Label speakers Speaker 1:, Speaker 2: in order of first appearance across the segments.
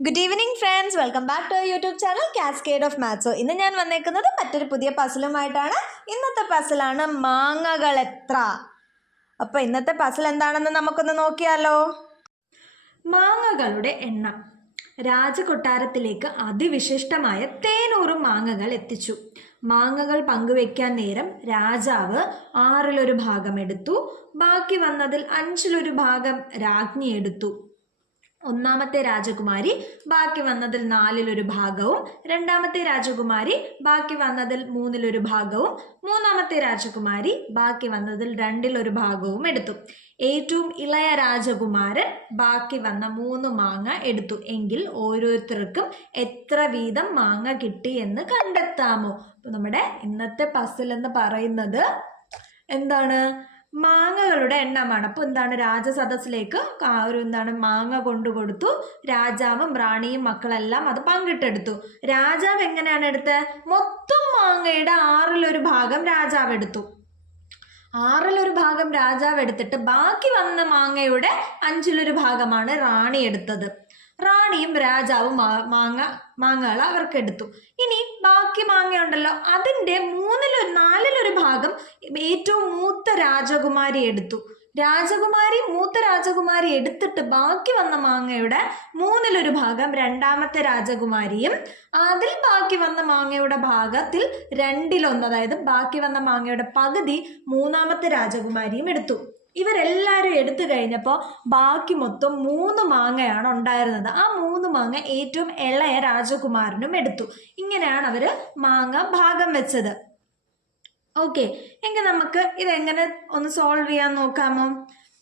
Speaker 1: Good evening friends welcome back to YouTube channel cascade of maths ഇന്ന് ഞാൻ വന്നേക്കുന്നത് മറ്റൊരു പുതിയ പസിലുമായിട്ടാണ് ഇന്നത്തെ പസിലാണ് മാങ്ങകൾ എത്ര? അപ്പോൾ ഇന്നത്തെ പസിൽ എന്താണെന്ന് നമുക്കൊന്ന് നോക്കിയാലോ? മാങ്ങകളുടെ എണ്ണം. രാജകൊട്ടാരത്തിലേക്ക് അതിവിശിഷ്ടമായ തേനൂറും മാങ്ങകൾ എത്തിച്ചു. മാങ്ങകൾ പങ്കുവെക്കാൻ നേരം രാജാവ് ആറിലൊരു ഭാഗം എടുത്തു. ബാക്കി വന്നതിൽ അഞ്ചിലൊരു ഭാഗം രാജ്ഞി എടുത്തു. ഒന്നാമത്തെ രാജകുമാരി ബാക്കി വന്നതിൽ നാലിലൊരു ഭാഗവും രണ്ടാമത്തെ രാജകുമാരി ബാക്കി വന്നതിൽ മൂന്നിലൊരു ഭാഗവും മൂന്നാമത്തെ രാജകുമാരി ബാക്കി വന്നതിൽ രണ്ടിലൊരു ഭാഗവും എടുത്തു. ഏറ്റവും ഇളയ രാജകുമാരൻ ബാക്കി വന്ന മൂന്ന് മാങ്ങ എടുത്തു. എങ്കിൽ ഓരോരുത്തർക്കും എത്ര വീതം മാങ്ങ കിട്ടി എന്ന് കണ്ടെത്താമോ? നമ്മുടെ ഇന്നത്തെ പസിൽ എന്ന് പറയുന്നത് എന്താണ്? മാങ്ങകളുടെ എണ്ണമാണ്. അപ്പോൾ എന്താണ് രാജസദസ്സിലേക്ക് ഒരു എന്താണ് മാങ്ങ കൊണ്ടു കൊടുത്തു. രാജാവും റാണിയും മക്കളെല്ലാം അത് പങ്കിട്ടെടുത്തു. രാജാവ് എങ്ങനെയാണ് എടുത്തത്? മൊത്തം മാങ്ങയുടെ ആറിലൊരു ഭാഗം രാജാവ് എടുത്തു. ആറിലൊരു ഭാഗം രാജാവ് എടുത്തിട്ട് ബാക്കി വന്ന മാങ്ങയുടെ അഞ്ചിലൊരു ഭാഗമാണ് റാണി എടുത്തത്. റാണിയും രാജാവും മാങ്ങ മാങ്ങകൾ അവർക്ക് എടുത്തു ഇനി ബാക്കി മാങ്ങ ഉണ്ടല്ലോ അതിന്റെ മൂന്നിലൊരു നാലിലൊരു ഭാഗം ഏറ്റവും മൂത്ത രാജകുമാരി എടുത്തു. രാജകുമാരി മൂത്ത രാജകുമാരി എടുത്തിട്ട് ബാക്കി വന്ന മാങ്ങയുടെ മൂന്നിലൊരു ഭാഗം രണ്ടാമത്തെ രാജകുമാരിയും അതിൽ ബാക്കി വന്ന മാങ്ങയുടെ ഭാഗത്തിൽ രണ്ടിലൊന്ന് അതായത് ബാക്കി വന്ന മാങ്ങയുടെ പകുതി മൂന്നാമത്തെ രാജകുമാരിയും എടുത്തു. ഇവരെല്ലാവരും എടുത്തു കഴിഞ്ഞപ്പോൾ ബാക്കി മൊത്തം മൂന്ന് മാങ്ങയാണ് ഉണ്ടായിരുന്നത്. ആ മൂന്ന് മാങ്ങ ഏറ്റവും ഇളയ രാജകുമാരനും എടുത്തു. ഇങ്ങനെയാണ് അവർ മാങ്ങ ഭാഗം വെച്ചത്. ഓക്കെ എങ്കിൽ നമുക്ക് ഇതെങ്ങനെ ഒന്ന് സോൾവ് ചെയ്യാൻ നോക്കാമോ?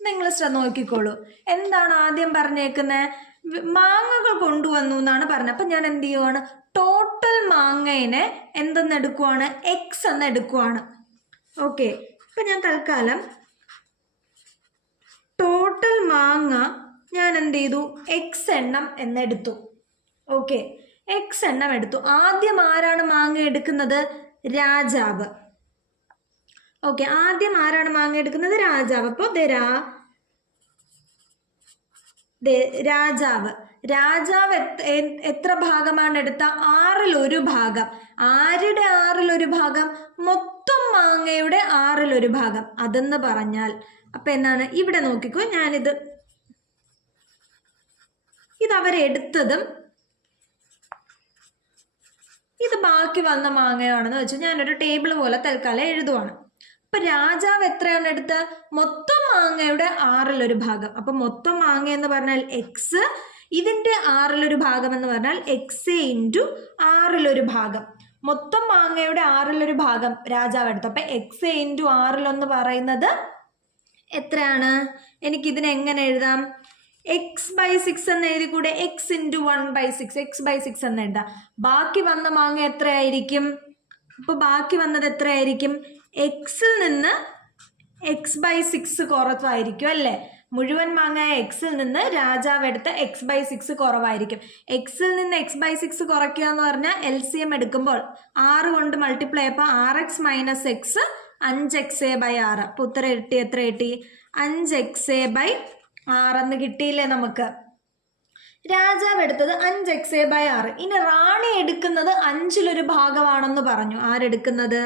Speaker 1: നിങ്ങൾ ശ്രദ്ധ നോക്കിക്കോളൂ. എന്താണ് ആദ്യം പറഞ്ഞേക്കുന്നത് മാങ്ങകൾ കൊണ്ടുവന്നു എന്നാണ് പറഞ്ഞത്. അപ്പം ഞാൻ എന്ത് ചെയ്യുവാണ്? ടോട്ടൽ മാങ്ങയിനെ എന്തെന്ന് എടുക്കുവാണ് എക്സ് എന്ന് എടുക്കുവാണ് ഓക്കെ ഇപ്പം ഞാൻ തൽക്കാലം ടോട്ടൽ മാങ്ങ ഞാൻ എന്ത് ചെയ്തു? എക്സ് എണ്ണം എന്നെടുത്തു. ഓക്കെ എക്സ് എണ്ണം എടുത്തു. ആദ്യം ആരാണ് മാങ്ങ എടുക്കുന്നത്? രാജാവ്. ഓക്കെ ആദ്യം ആരാണ് മാങ്ങ എടുക്കുന്നത്? രാജാവ്. അപ്പോൾ ദരാ രാജാവ്. രാജാവ് എത്ര- എത്ര ഭാഗമാണ് എടുത്ത? ആറിൽ ഒരു ഭാഗം. ആരുടെ ആറിൽ ഒരു ഭാഗം? മൊത്തം മാങ്ങയുടെ ആറിൽ ഒരു ഭാഗം. അതെന്ന് പറഞ്ഞാൽ അപ്പൊ എന്താണ് ഇവിടെ നോക്കിക്കോ ഞാനിത് ഇത് അവരെടുത്തതും ഇത് ബാക്കി വന്ന മാങ്ങയാണെന്ന് വെച്ച്. ഞാനൊരു ടേബിൾ പോലെ തൽക്കാലം എഴുതുവാണ്. അപ്പൊ രാജാവ് എത്രയാണ് എടുത്ത്? മൊത്തം മാങ്ങയുടെ ആറിലൊരു ഭാഗം. അപ്പൊ മൊത്തം മാങ്ങ എന്ന് പറഞ്ഞാൽ എക്സ് ഇതിന്റെ ആറിലൊരു ഭാഗം എന്ന് പറഞ്ഞാൽ എക്സ് ഇന്റു ആറിലൊരു ഭാഗം. മൊത്തം മാങ്ങയുടെ ആറിലൊരു ഭാഗം രാജാവ് എടുത്തു. അപ്പൊ എക്സ് ഇന്റു ആറിലൊന്ന് പറയുന്നത് എത്രയാണ്? എനിക്കിതിനെ എങ്ങനെ എഴുതാം? എക്സ് ബൈ സിക്സ് എന്ന് എഴുതി കൂടെ x into one by six x by six എന്ന് എഴുതാം. ബാക്കി വന്ന മാങ്ങ എത്രയായിരിക്കും? അപ്പോൾ ബാക്കി വന്നത് എത്രയായിരിക്കും? എക്സിൽ നിന്ന് എക്സ് ബൈ സിക്സ് കുറവായിരിക്കും അല്ലേ? മുഴുവൻ മാങ്ങായ എക്സിൽ നിന്ന് രാജാവ് എടുത്ത എക്സ് ബൈ സിക്സ് കുറവായിരിക്കും. എക്സിൽ നിന്ന് എക്സ് ബൈ സിക്സ് കുറയ്ക്കുക എന്ന് പറഞ്ഞാൽ എൽ സി എം എടുക്കുമ്പോൾ ആറ് കൊണ്ട് മൾട്ടിപ്ലൈ അപ്പോൾ ആർ എക്സ് മൈനസ് എക്സ് അഞ്ച് എക്സ് എ ബൈ ആറ്. അപ്പോൾ ഉത്തരം കിട്ടി എത്ര കിട്ടി അഞ്ച് എക്സ് എ ബൈ ആറെന്ന് കിട്ടിയില്ലേ നമുക്ക്? രാജാവ് എടുത്തത് അഞ്ച് എക്സ് എ ബൈ ആറ്. ഇനി റാണി എടുക്കുന്നത് അഞ്ചിലൊരു ഭാഗമാണെന്ന് പറഞ്ഞു. ആരെടുക്കുന്നത്?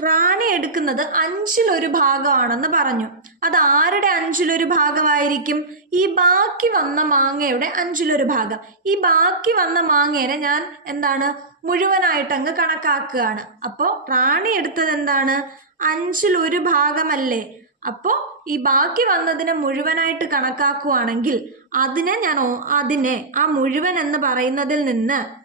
Speaker 1: റാണി എടുക്കുന്നത് അഞ്ചിലൊരു ഭാഗമാണെന്ന് പറഞ്ഞു. അത് ആരുടെ അഞ്ചിലൊരു ഭാഗമായിരിക്കും? ഈ ബാക്കി വന്ന മാങ്ങയുടെ അഞ്ചിലൊരു ഭാഗം. ഈ ബാക്കി വന്ന മാങ്ങേനെ ഞാൻ എന്താണ്? മുഴുവനായിട്ട് അങ്ങ് കണക്കാക്കുകയാണ്. അപ്പോൾ റാണി എടുത്തത് എന്താണ്? അഞ്ചിലൊരു ഭാഗമല്ലേ? അപ്പോൾ ഈ ബാക്കി വന്നതിനെ മുഴുവനായിട്ട് കണക്കാക്കുകയാണെങ്കിൽ അതിനെ ഞാൻ അതിനെ ആ മുഴുവൻ എന്ന് പറയുന്നതിൽ നിന്ന്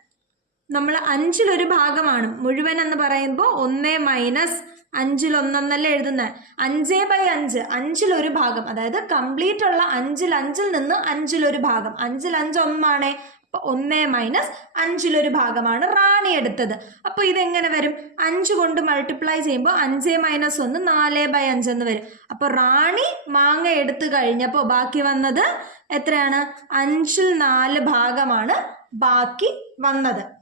Speaker 1: നമ്മൾ അഞ്ചിലൊരു ഭാഗമാണ്. മുഴുവൻ എന്ന് പറയുമ്പോൾ ഒന്നേ മൈനസ് അഞ്ചിൽ ഒന്നെന്നല്ലേ എഴുതുന്നത് അഞ്ചേ ബൈ അഞ്ച്. അഞ്ചിലൊരു ഭാഗം. അതായത് കംപ്ലീറ്റ് ഉള്ള അഞ്ചിൽ അഞ്ചിൽ നിന്ന് അഞ്ചിലൊരു ഭാഗം. അഞ്ചിൽ അഞ്ച് ഒന്നാണേ. അപ്പൊ ഒന്നേ മൈനസ് അഞ്ചിലൊരു ഭാഗമാണ് റാണി എടുത്തത്. അപ്പോൾ ഇതെങ്ങനെ വരും? അഞ്ച് കൊണ്ട് മൾട്ടിപ്ലൈ ചെയ്യുമ്പോൾ അഞ്ചേ മൈനസ് ഒന്ന് നാല് ബൈ അഞ്ച് എന്ന് വരും. അപ്പൊ റാണി മാങ്ങ എടുത്തു കഴിഞ്ഞപ്പോൾ ബാക്കി വന്നത് എത്രയാണ്? അഞ്ചിൽ നാല് ഭാഗമാണ് ബാക്കി വന്നത്.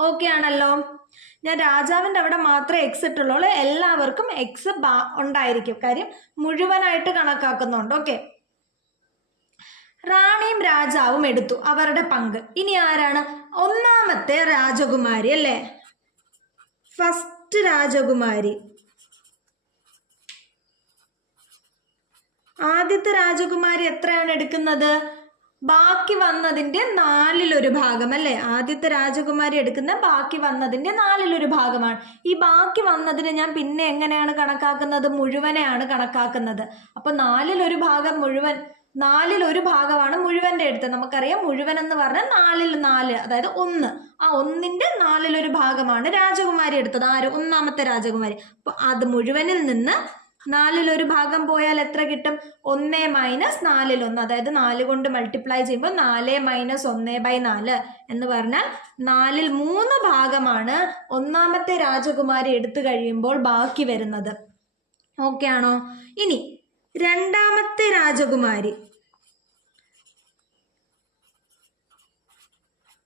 Speaker 1: ഓക്കെ ആണല്ലോ. ഞാൻ രാജാവിന്റെ അവിടെ മാത്രമേ എക്സ് ഇട്ടുള്ളൂ. എല്ലാവർക്കും എക്സ് ഉണ്ടായിരിക്കും. കാര്യം മുഴുവനായിട്ട് കണക്കാക്കുന്നുണ്ട്. ഓക്കെ റാണിയും രാജാവും എടുത്തു. അവരുടെ പങ്ക്. ഇനി ആരാണ്? ഒന്നാമത്തെ രാജകുമാരി അല്ലേ? ഫസ്റ്റ് രാജകുമാരി. ആദ്യത്തെ രാജകുമാരി എത്രയാണ് എടുക്കുന്നത്? ബാക്കി വന്നതിന്റെ നാലിലൊരു ഭാഗം അല്ലേ ആദ്യത്തെ രാജകുമാരി എടുക്കുന്ന ബാക്കി വന്നതിന്റെ നാലിലൊരു ഭാഗമാണ്. ഈ ബാക്കി വന്നതിന് ഞാൻ പിന്നെ എങ്ങനെയാണ് കണക്കാക്കുന്നത്? മുഴുവനെയാണ് കണക്കാക്കുന്നത്. അപ്പൊ നാലിലൊരു ഭാഗം മുഴുവൻ നാലിൽ ഒരു ഭാഗമാണ് മുഴുവന്റെ എടുത്ത് നമുക്കറിയാം മുഴുവൻ എന്ന് പറഞ്ഞാൽ നാലിൽ നാല് അതായത് ഒന്ന്. ആ ഒന്നിന്റെ നാലിലൊരു ഭാഗമാണ് രാജകുമാരി എടുത്തത്. ആര്? ഒന്നാമത്തെ രാജകുമാരി. അപ്പൊ അത് മുഴുവനിൽ നിന്ന് നാലിലൊരു ഭാഗം പോയാൽ എത്ര കിട്ടും? ഒന്ന് മൈനസ് നാലിൽ ഒന്ന് അതായത് നാല് കൊണ്ട് മൾട്ടിപ്ലൈ ചെയ്യുമ്പോൾ നാല് മൈനസ് ഒന്ന് ബൈ നാല് എന്ന് പറഞ്ഞാൽ നാലിൽ മൂന്ന് ഭാഗമാണ് ഒന്നാമത്തെ രാജകുമാരി എടുത്തു കഴിയുമ്പോൾ ബാക്കി വരുന്നത്. ഓക്കെ ആണോ? ഇനി രണ്ടാമത്തെ രാജകുമാരി.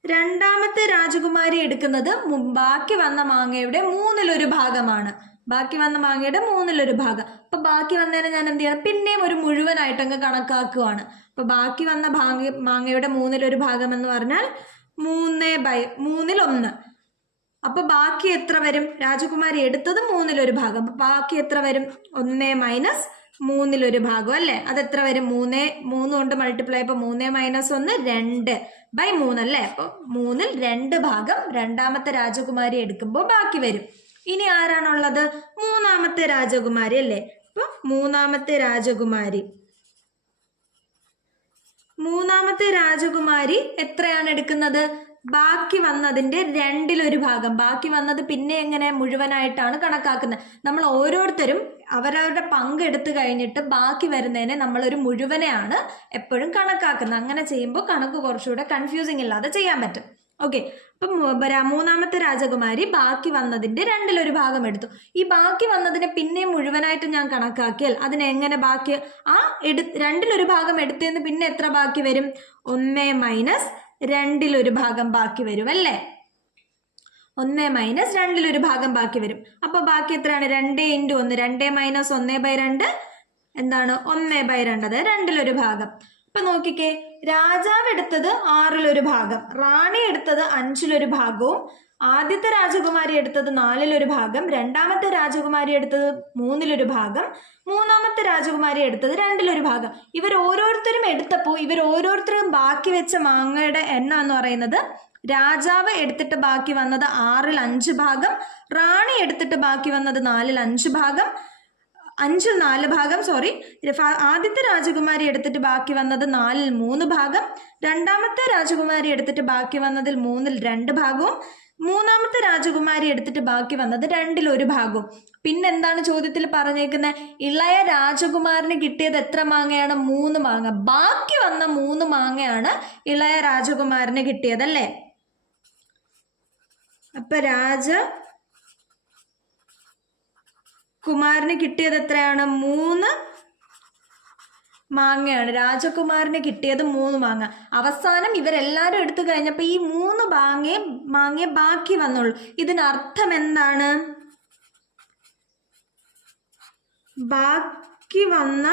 Speaker 1: രണ്ടാമത്തെ രാജകുമാരി എടുക്കുന്നത് ബാക്കി വന്ന മാങ്ങയുടെ മൂന്നിലൊരു ഭാഗമാണ്. ബാക്കി വന്ന മാങ്ങയുടെ മൂന്നിലൊരു ഭാഗം. അപ്പൊ ബാക്കി വന്നതിനെ ഞാൻ എന്ത് ചെയ്യണം? പിന്നെയും ഒരു മുഴുവനായിട്ട് അങ്ങ് കണക്കാക്കുവാണ്. അപ്പൊ ബാക്കി വന്ന ഭാഗ മാങ്ങയുടെ മൂന്നിലൊരു ഭാഗം എന്ന് പറഞ്ഞാൽ മൂന്ന് ബൈ മൂന്നിൽ ഒന്ന് അപ്പൊ ബാക്കി എത്ര വരും? രാജകുമാരി എടുത്തത് മൂന്നിലൊരു ഭാഗം. അപ്പൊ ബാക്കി എത്ര വരും? ഒന്ന് മൈനസ് മൂന്നിലൊരു ഭാഗം അല്ലേ? അത് എത്ര വരും? മൂന്ന് മൂന്ന് കൊണ്ട് മൾട്ടിപ്ലൈ അപ്പൊ മൂന്ന് മൈനസ് ഒന്ന് രണ്ട് ബൈ മൂന്നല്ലേ അപ്പോൾ അപ്പൊ മൂന്നിൽ രണ്ട് ഭാഗം രണ്ടാമത്തെ രാജകുമാരി എടുക്കുമ്പോൾ ബാക്കി വരും. ഇനി ആരാണുള്ളത്? മൂന്നാമത്തെ രാജകുമാരി അല്ലേ? അപ്പൊ മൂന്നാമത്തെ രാജകുമാരി. മൂന്നാമത്തെ രാജകുമാരി എത്രയാണ് എടുക്കുന്നത്? ബാക്കി വന്നതിന്റെ രണ്ടിലൊരു ഭാഗം. ബാക്കി വന്നത് പിന്നെ എങ്ങനെ മുഴുവനായിട്ടാണ് കണക്കാക്കുന്നത്. നമ്മൾ ഓരോരുത്തരും അവരവരുടെ പങ്ക് എടുത്തു കഴിഞ്ഞിട്ട് ബാക്കി വരുന്നതിനെ നമ്മളൊരു മുഴുവനെയാണ് എപ്പോഴും കണക്കാക്കുന്നത്. അങ്ങനെ ചെയ്യുമ്പോൾ കണക്ക് കുറച്ചുകൂടെ കൺഫ്യൂസിങ് ഇല്ലാതെ ചെയ്യാൻ പറ്റും. ഓക്കെ അപ്പം മൂന്നാമത്തെ രാജകുമാരി ബാക്കി വന്നതിന്റെ രണ്ടിലൊരു ഭാഗം എടുത്തു. ഈ ബാക്കി വന്നതിനെ പിന്നെയും മുഴുവനായിട്ട് ഞാൻ കണക്കാക്കിയാൽ അതിനെ എങ്ങനെ ബാക്കി ആ എടു രണ്ടിലൊരു ഭാഗം എടുത്തതിന് പിന്നെ എത്ര ബാക്കി വരും? ഒന്ന് മൈനസ് രണ്ടിലൊരു ഭാഗം ബാക്കി വരും അല്ലേ? ഒന്ന് മൈനസ് രണ്ടിലൊരു ഭാഗം ബാക്കി വരും. അപ്പോൾ ബാക്കി എത്രയാണ്? രണ്ട് ഇന്റു ഒന്ന്. രണ്ട് മൈനസ് ഒന്ന് ബൈ രണ്ട്. എന്താണ്? ഒന്ന് ബൈ രണ്ട്. അതായത് രണ്ടിലൊരു ഭാഗം. അപ്പം നോക്കിക്കേ. രാജാവ് എടുത്തത് ആറിലൊരു ഭാഗം റാണി എടുത്തത് അഞ്ചിലൊരു ഭാഗവും ആദ്യത്തെ രാജകുമാരി എടുത്തത് നാലിലൊരു ഭാഗം രണ്ടാമത്തെ രാജകുമാരി എടുത്തത് മൂന്നിലൊരു ഭാഗം മൂന്നാമത്തെ രാജകുമാരി എടുത്തത് രണ്ടിലൊരു ഭാഗം. ഇവർ ഓരോരുത്തരും എടുത്തപ്പോൾ ഇവർ ഓരോരുത്തരും ബാക്കി വെച്ച മാങ്ങയുടെ എണ്ണ എന്ന് പറയുന്നത് രാജാവ് എടുത്തിട്ട് ബാക്കി വന്നത് ആറിൽ അഞ്ച് ഭാഗം റാണി എടുത്തിട്ട് ബാക്കി വന്നത് നാലിൽ അഞ്ച് ഭാഗം അഞ്ചിൽ നാല് ഭാഗം സോറി ആദ്യത്തെ രാജകുമാരി എടുത്തിട്ട് ബാക്കി വന്നത് നാലിൽ മൂന്ന് ഭാഗം രണ്ടാമത്തെ രാജകുമാരി എടുത്തിട്ട് ബാക്കി വന്നതിൽ മൂന്നിൽ രണ്ട് ഭാഗവും മൂന്നാമത്തെ രാജകുമാരി എടുത്തിട്ട് ബാക്കി വന്നത് രണ്ടിൽ ഒരു ഭാഗവും. പിന്നെന്താണ് ചോദ്യത്തിൽ പറഞ്ഞേക്കുന്നത് ഇളയ രാജകുമാരന് കിട്ടിയത് എത്ര മാങ്ങയാണ്? മൂന്ന് മാങ്ങ. ബാക്കി വന്ന മൂന്ന് മാങ്ങയാണ് ഇളയ രാജകുമാരന് കിട്ടിയതല്ലേ? അപ്പൊ രാജ കുമാരന് കിട്ടിയത് എത്രയാണ്? മൂന്ന് മാങ്ങയാണ്. രാജകുമാരന് കിട്ടിയത് മൂന്ന് മാങ്ങ. അവസാനം ഇവരെല്ലാരും എടുത്തു കഴിഞ്ഞപ്പോൾ ഈ മൂന്ന് മാങ്ങയെ മാങ്ങയെ ബാക്കി വന്നുള്ളൂ. ഇതിനർത്ഥം എന്താണ്? ബാക്കി വന്ന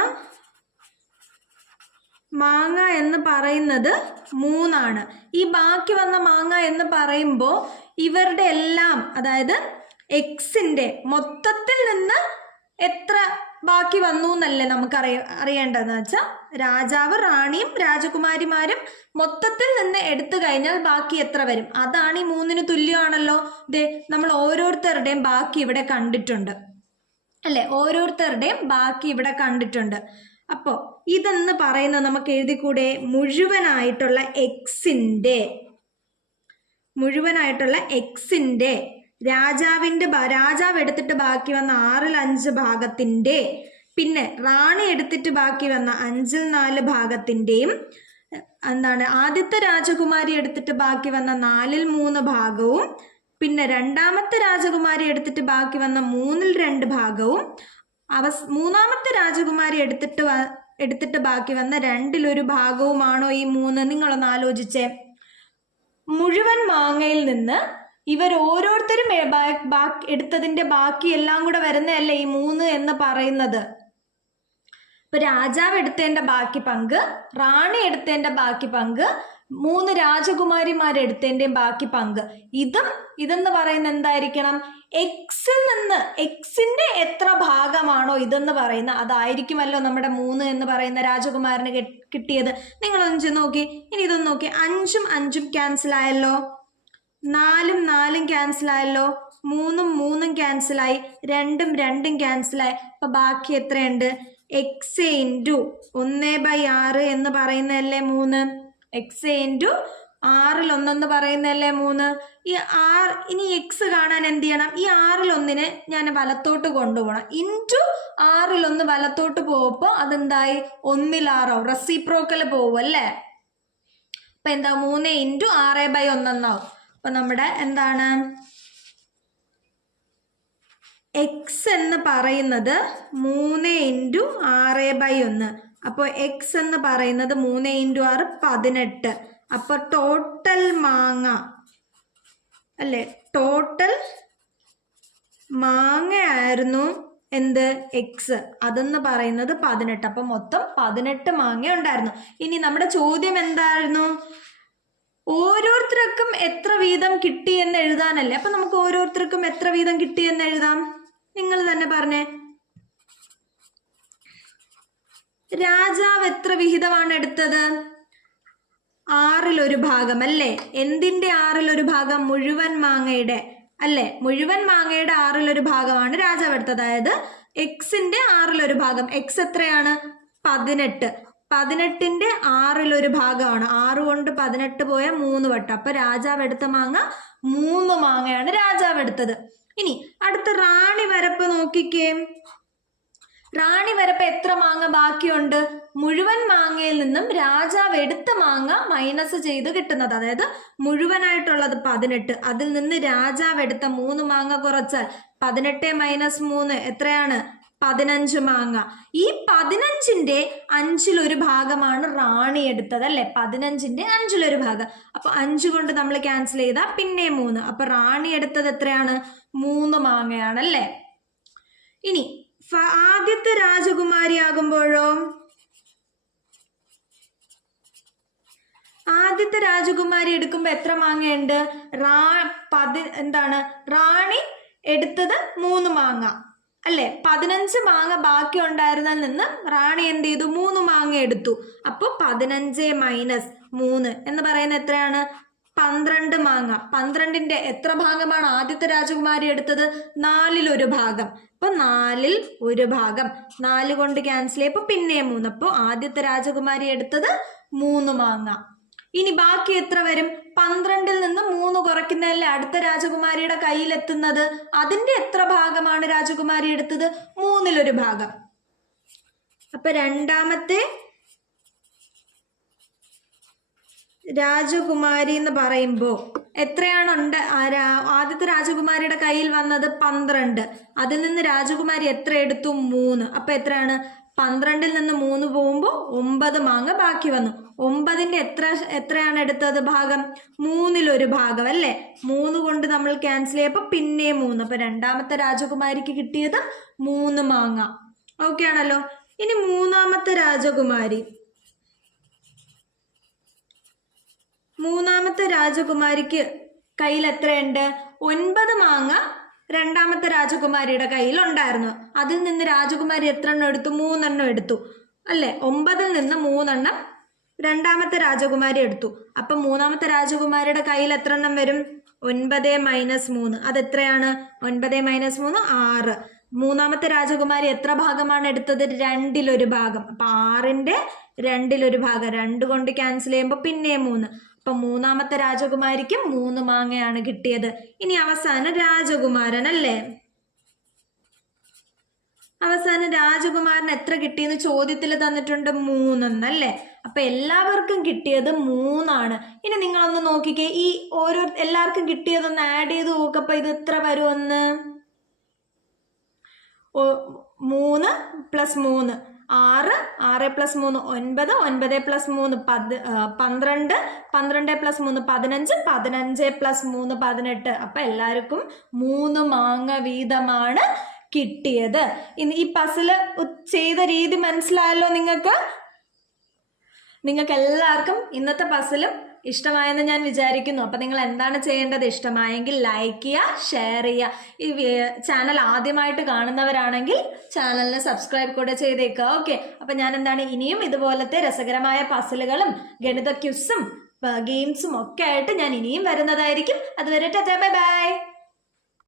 Speaker 1: മാങ്ങ എന്ന് പറയുന്നത് മൂന്നാണ്. ഈ ബാക്കി വന്ന മാങ്ങ എന്ന് പറയുമ്പോൾ ഇവരുടെ എല്ലാം അതായത് എക്സിന്റെ മൊത്തത്തിൽ നിന്ന് എത്ര ബാക്കി വന്നു എന്നല്ലേ നമുക്ക് അറിയ അറിയേണ്ടതെന്ന് വെച്ചാൽ രാജാവ് റാണിയും രാജകുമാരിമാരും മൊത്തത്തിൽ നിന്ന് എടുത്തു കഴിഞ്ഞാൽ ബാക്കി എത്ര വരും? അതാണ് ഈ മൂന്നിന് തുല്യമാണല്ലോ. ദേ നമ്മൾ ഓരോരുത്തരുടെയും ബാക്കി ഇവിടെ കണ്ടിട്ടുണ്ട്. അല്ലെ? ഓരോരുത്തരുടെയും ബാക്കി ഇവിടെ കണ്ടിട്ടുണ്ട്. അപ്പോൾ ഇതെന്ന് പറയുന്നത് നമുക്ക് എഴുതിക്കൂടെ? മുഴുവനായിട്ടുള്ള എക്സിന്റെ മുഴുവനായിട്ടുള്ള എക്സിന്റെ രാജാവിന്റെ ബ- രാജാവ് എടുത്തിട്ട് ബാക്കി വന്ന ആറിൽ അഞ്ച് ഭാഗത്തിന്റെ പിന്നെ റാണി എടുത്തിട്ട് ബാക്കി വന്ന അഞ്ചിൽ നാല് ഭാഗത്തിന്റെയും എന്താണ് ആദ്യത്തെ രാജകുമാരി എടുത്തിട്ട് ബാക്കി വന്ന നാലിൽ മൂന്ന് ഭാഗവും പിന്നെ രണ്ടാമത്തെ രാജകുമാരി എടുത്തിട്ട് ബാക്കി വന്ന മൂന്നിൽ രണ്ട് ഭാഗവും അവസ് മൂന്നാമത്തെ രാജകുമാരി എടുത്തിട്ട് എടുത്തിട്ട് ബാക്കി വന്ന രണ്ടിലൊരു ഭാഗവുമാണോ ഈ മൂന്ന്? നിങ്ങളൊന്ന് ആലോചിച്ചേ. മുഴുവൻ മാങ്ങയിൽ നിന്ന് ഇവർ ഓരോരുത്തരും എടുത്തതിന്റെ ബാക്കി എല്ലാം കൂടെ വരുന്നതല്ലേ ഈ മൂന്ന് എന്ന് പറയുന്നത്? ഇപ്പൊ രാജാവ് എടുത്തതിന്റെ ബാക്കി പങ്ക് റാണി എടുത്തതിന്റെ ബാക്കി പങ്ക് മൂന്ന് രാജകുമാരിമാരെടുത്തതിന്റെയും ബാക്കി പങ്ക്. ഇതും ഇതെന്ന് പറയുന്ന എന്തായിരിക്കണം? എക്സിൽ നിന്ന് എക്സിന്റെ എത്ര ഭാഗമാണോ ഇതെന്ന് പറയുന്ന അതായിരിക്കുമല്ലോ നമ്മുടെ മൂന്ന് എന്ന് പറയുന്ന രാജകുമാരന് കിട്ടിയത്. നിങ്ങളൊന്ന് നോക്കി. ഇനി ഇതൊന്ന് നോക്കി. അഞ്ചും അഞ്ചും ക്യാൻസൽ ആയല്ലോ. നാലും നാലും ക്യാൻസൽ ആയല്ലോ. മൂന്നും മൂന്നും ക്യാൻസലായി രണ്ടും രണ്ടും ക്യാൻസലായി അപ്പൊ ബാക്കി എത്രയുണ്ട്? എക്സ് ഇന്റു ഒന്ന് ബൈ ആറ് എന്ന് പറയുന്നതല്ലേ മൂന്ന്? എക്സ് ഇന്റു ആറിൽ ഒന്നെന്ന് പറയുന്നതല്ലേ മൂന്ന്? ഈ ആർ ഇനി എക്സ് കാണാൻ എന്ത് ചെയ്യണം? ഈ ആറിൽ ഒന്നിനെ ഞാൻ വലത്തോട്ട് കൊണ്ടുപോകണം. ഇന്റു ആറിൽ ഒന്ന് വലത്തോട്ട് പോകുമ്പോൾ അതെന്തായി? ഒന്നിലാറോ റെസിപ്രോക്കൽ പോവും അല്ലേ അപ്പൊ എന്താ? മൂന്ന് ഇന്റു ആറ് ബൈ ഒന്നെന്നാവും. അപ്പൊ നമ്മുടെ എന്താണ്? എക്സ് എന്ന് പറയുന്നത് മൂന്ന് ഇന്റു ആറ് ബൈ ഒന്ന്. അപ്പോൾ എക്സ് എന്ന് പറയുന്നത് മൂന്ന് ഇന്റു ആറ് പതിനെട്ട്. അപ്പോൾ ടോട്ടൽ മാങ്ങ. അല്ലേ? ടോട്ടൽ മാങ്ങയായിരുന്നു എന്ത്? എക്സ് അതെന്ന് പറയുന്നത് പതിനെട്ട്. അപ്പം മൊത്തം പതിനെട്ട് മാങ്ങ ഉണ്ടായിരുന്നു ഇനി നമ്മുടെ ചോദ്യം എന്തായിരുന്നു? ഓരോരുത്തർക്കും എത്ര വീതം കിട്ടി എന്ന് എഴുതാനല്ലേ? അപ്പൊ നമുക്ക് ഓരോരുത്തർക്കും എത്ര വീതം കിട്ടി എന്ന് എഴുതാം. നിങ്ങൾ തന്നെ പറഞ്ഞേ. രാജാവ് എത്ര വിഹിതമാണ് എടുത്തത്? ആറിൽ ഒരു ഭാഗം അല്ലേ? എന്തിന്റെ ആറിൽ ഒരു ഭാഗം? മുഴുവൻ മാങ്ങയുടെ അല്ലേ? മുഴുവൻ മാങ്ങയുടെ ആറിൽ ഒരു ഭാഗമാണ് രാജാവ് എടുത്തത്. അതായത് എക്സിന്റെ ആറിൽ ഒരു ഭാഗം. എക്സ് എത്രയാണ്? പതിനെട്ട്. പതിനെട്ടിന്റെ ആറിലൊരു ഭാഗമാണ്. ആറ് കൊണ്ട് പതിനെട്ട് പോയ മൂന്ന് വട്ടം. അപ്പൊ രാജാവ് എടുത്ത മാങ്ങ മൂന്ന് മാങ്ങയാണ് രാജാവ് എടുത്തത്. ഇനി അടുത്ത റാണി വരപ്പ് നോക്കിക്കേ. റാണി വരപ്പ് എത്ര മാങ്ങ ബാക്കിയുണ്ട്? മുഴുവൻ മാങ്ങയിൽ നിന്നും രാജാവ് എടുത്ത മാങ്ങ മൈനസ് ചെയ്ത് കിട്ടുന്നത്. അതായത് മുഴുവനായിട്ടുള്ളത് പതിനെട്ട്. അതിൽ നിന്ന് രാജാവ് എടുത്ത മൂന്ന് മാങ്ങ കുറച്ചാൽ പതിനെട്ട് മൈനസ് മൂന്ന് എത്രയാണ്? പതിനഞ്ച് മാങ്ങ. ഈ പതിനഞ്ചിന്റെ അഞ്ചിലൊരു ഭാഗമാണ് റാണി എടുത്തത് അല്ലെ? പതിനഞ്ചിന്റെ അഞ്ചിലൊരു ഭാഗം. അപ്പൊ അഞ്ച് കൊണ്ട് നമ്മൾ ക്യാൻസൽ ചെയ്താൽ പിന്നെ മൂന്ന്. അപ്പൊ റാണി എടുത്തത് എത്രയാണ്? മൂന്ന് മാങ്ങയാണ് അല്ലേ? ഇനി ആദ്യത്തെ രാജകുമാരി ആകുമ്പോഴോ? ആദ്യത്തെ രാജകുമാരി എടുക്കുമ്പോ എത്ര മാങ്ങയുണ്ട്? റാ പതി എന്താണ്? റാണി എടുത്തത് മൂന്ന് മാങ്ങ. അല്ലെ? പതിനഞ്ച് മാങ്ങ ബാക്കി ഉണ്ടായിരുന്നതിൽ നിന്ന് റാണി എന്ത് ചെയ്തു? മൂന്ന് മാങ്ങ എടുത്തു. അപ്പൊ പതിനഞ്ച് മൈനസ് മൂന്ന് എന്ന് പറയുന്നത് എത്രയാണ്? പന്ത്രണ്ട് മാങ്ങ. പന്ത്രണ്ടിന്റെ എത്ര ഭാഗമാണ് ആദ്യത്തെ രാജകുമാരി എടുത്തത്? നാലിൽ ഒരു ഭാഗം. അപ്പൊ നാലിൽ ഒരു ഭാഗം. നാല് കൊണ്ട് ക്യാൻസൽ ചെയ്യപ്പോ പിന്നെ മൂന്ന്. അപ്പൊ ആദ്യത്തെ രാജകുമാരി എടുത്തത് മൂന്ന് മാങ്ങ. ഇനി ബാക്കി എത്ര വരും? പന്ത്രണ്ടിൽ നിന്ന് മൂന്ന് കുറയ്ക്കുന്നതല്ലേ അടുത്ത രാജകുമാരിയുടെ കയ്യിൽ എത്തുന്നത് അതിന്റെ എത്ര ഭാഗമാണ് രാജകുമാരി എടുത്തത്? മൂന്നിലൊരു ഭാഗം. അപ്പൊ രണ്ടാമത്തെ രാജകുമാരി എന്ന് പറയുമ്പോൾ എത്രയാണ് ഉണ്ട്? ആദ്യത്തെ രാജകുമാരിയുടെ കയ്യിൽ വന്നത് പന്ത്രണ്ട്. അതിൽ നിന്ന് രാജകുമാരി എത്ര എടുത്തു? മൂന്ന്. അപ്പൊ എത്രയാണ്? പന്ത്രണ്ടിൽ നിന്ന് മൂന്ന് പോകുമ്പോൾ ഒമ്പത് മാങ്ങ ബാക്കി വന്നു. ഒമ്പതിന്റെ എത്ര എത്രയാണ് എടുത്തത് ഭാഗം? മൂന്നിലൊരു ഭാഗം അല്ലേ? മൂന്ന് കൊണ്ട് നമ്മൾ ക്യാൻസൽ ചെയ്യപ്പോൾ പിന്നെ മൂന്ന്. അപ്പൊ രണ്ടാമത്തെ രാജകുമാരിക്ക് കിട്ടിയത് മൂന്ന് മാങ്ങ. ഓക്കെ ആണല്ലോ? ഇനി മൂന്നാമത്തെ രാജകുമാരി. മൂന്നാമത്തെ രാജകുമാരിക്ക് കയ്യിൽ എത്രയുണ്ട്? ഒൻപത് മാങ്ങ രണ്ടാമത്തെ രാജകുമാരിയുടെ കയ്യിൽ ഉണ്ടായിരുന്നു അതിൽ നിന്ന് രാജകുമാരി എത്ര എണ്ണം എടുത്തു? മൂന്നെണ്ണം എടുത്തു. അല്ലേ? ഒമ്പതിൽ നിന്ന് മൂന്നെണ്ണം രണ്ടാമത്തെ രാജകുമാരി എടുത്തു. അപ്പൊ മൂന്നാമത്തെ രാജകുമാരിയുടെ കയ്യിൽ എത്ര എണ്ണം വരും? ഒൻപത് മൈനസ് മൂന്ന്. അതെത്രയാണ്? ഒൻപത് മൈനസ് മൂന്ന് ആറ്. മൂന്നാമത്തെ രാജകുമാരി എത്ര ഭാഗമാണ് എടുത്തത്? രണ്ടിലൊരു ഭാഗം. അപ്പൊ ആറിന്റെ രണ്ടിലൊരു ഭാഗം. രണ്ട് കൊണ്ട് ക്യാൻസൽ ചെയ്യുമ്പോൾ പിന്നെ മൂന്ന്. അപ്പൊ മൂന്നാമത്തെ രാജകുമാരിക്ക് മൂന്ന് മാങ്ങയാണ് കിട്ടിയത്. ഇനി അവസാന രാജകുമാരൻ അല്ലേ അവസാന രാജകുമാരൻ എത്ര കിട്ടിയെന്ന് ചോദ്യത്തിൽ തന്നിട്ടുണ്ട് മൂന്നെന്നല്ലേ? അപ്പൊ എല്ലാവർക്കും കിട്ടിയത് മൂന്നാണ്. ഇനി നിങ്ങളൊന്ന് നോക്കിക്കേ ഈ ഓരോ എല്ലാവർക്കും കിട്ടിയതൊന്ന് ആഡ് ചെയ്ത് നോക്കപ്പോ ഇത് എത്ര വരുമെന്ന് മൂന്ന് പ്ലസ് മൂന്ന്. ആറ് ആറ് പ്ലസ് മൂന്ന് ഒൻപത് ഒൻപത് പ്ലസ് മൂന്ന് പത് പന്ത്രണ്ട് പന്ത്രണ്ട് പ്ലസ് മൂന്ന് പതിനഞ്ച് പതിനഞ്ച് പ്ലസ് മൂന്ന് പതിനെട്ട്. അപ്പൊ എല്ലാവർക്കും മൂന്ന് മാങ്ങ വീതമാണ് കിട്ടിയത്. ഈ പസിൽ ചെയ്ത രീതി മനസ്സിലായല്ലോ നിങ്ങൾക്ക്? നിങ്ങൾക്ക് എല്ലാവർക്കും ഇന്നത്തെ പസിലും ഇഷ്ടമായെന്ന് ഞാൻ വിചാരിക്കുന്നു. അപ്പം നിങ്ങൾ എന്താണ് ചെയ്യേണ്ടത്? ഇഷ്ടമായെങ്കിൽ ലൈക്ക് ചെയ്യുക ഷെയർ ചെയ്യുക. ഈ ചാനൽ ആദ്യമായിട്ട് കാണുന്നവരാണെങ്കിൽ ചാനലിന് സബ്സ്ക്രൈബ് കൂടെ ചെയ്തേക്കുക. ഓക്കെ അപ്പം ഞാൻ എന്താണ്? ഇനിയും ഇതുപോലത്തെ രസകരമായ പസിലുകളും ഗണിത ക്യുസും ഗെയിംസും ഒക്കെ ആയിട്ട് ഞാൻ ഇനിയും വരുന്നതായിരിക്കും. അതുവരെ ടാറ്റാ ബൈ ബൈ.